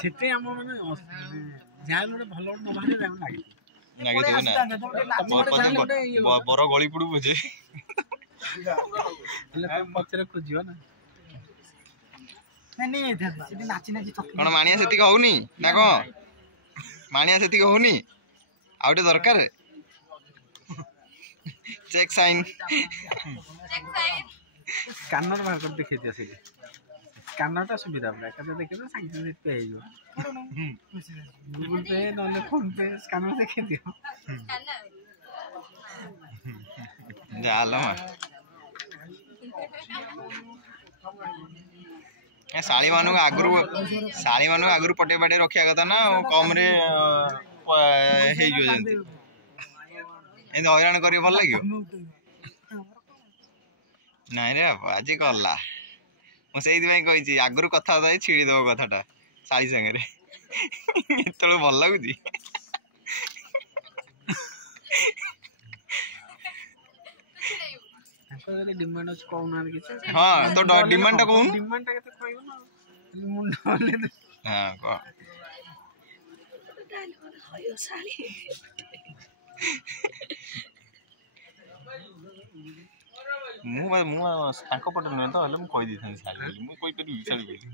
ସେତେ ଆମ ମାନେ ଯାହା ଗୋଟେ ଭଲ ଗୋଟେ ନ ବାହାରେ ତାକୁ ଲାଗେ ଲାଗିଥିବ ନା ବର ଗଳି ପଡୁ ବୁଝେ ପଛରେ ଖୋଜିବ ନା କଣ ମାଣିଆ ସେତିକି ହଉନି ନା କଣ ମାଣିଆ ସେତିକି ହଉନି ଆଉ ଗୋଟେ ଦରକାର ଚେକ୍ ସାଇନ୍ ସ୍କାନର ବାହାର କରି ଦେଖେଇ ଦିଅ ସେଇଠି ସ୍କାନରଟା ସୁବିଧା ପୁରା ଏକାଥରେ ଦେଖେଇଦେବ ସାଙ୍ଗେ ସାଙ୍ଗେ ପେ ହେଇଯିବ ଗୁଗୁଲ ପେ ନହେଲେ ଫୋନ ପେ ସ୍କାନର ଦେଖେଇ ଦିଅ ଯାଲ ଶାଳୀ ମାନଙ୍କୁ ଆଗରୁ ପଟେ ବାଟେ ରଖିବା କଥା ନା କମ ରେ ହେଇଯିବ ଯେମିତି ଏମିତି ହଇରାଣ କରିବ ଭଲ ଲାଗିବ ନାଇଁ ରେ ବାପା ଆଜି ଗଲା ମୁଁ ସେଇଥିପାଇଁ କହିଛି ଆଗରୁ କଥାବାର୍ତ୍ତା ହେଇ ଛିଡି ଦବ କଥାଟା ଶାଳୀ ସାଙ୍ଗରେ ଏତେବେଳେ ଭଲ ଲାଗୁଛି ଡିମାଣ୍ଡ ଅଛି କହୁନାହାନ୍ତି କିଛି ହଁ ତ ଡିମାଣ୍ଡ ଟା କହୁନୁ ଡିମାଣ୍ଡ କେତେ କହିବ ନା ମୁଣ୍ଡ ହଁ କହ ମୁଁ ତାଙ୍କ ପଟେ ନୁହେଁ ତ ହେଲେ ମୁଁ କହିଦେଇଥାନ୍ତି ଶାଳୀ ବୋଲି ମୁଁ କହିପାରିବି ଶାଳୀ ବୋଲି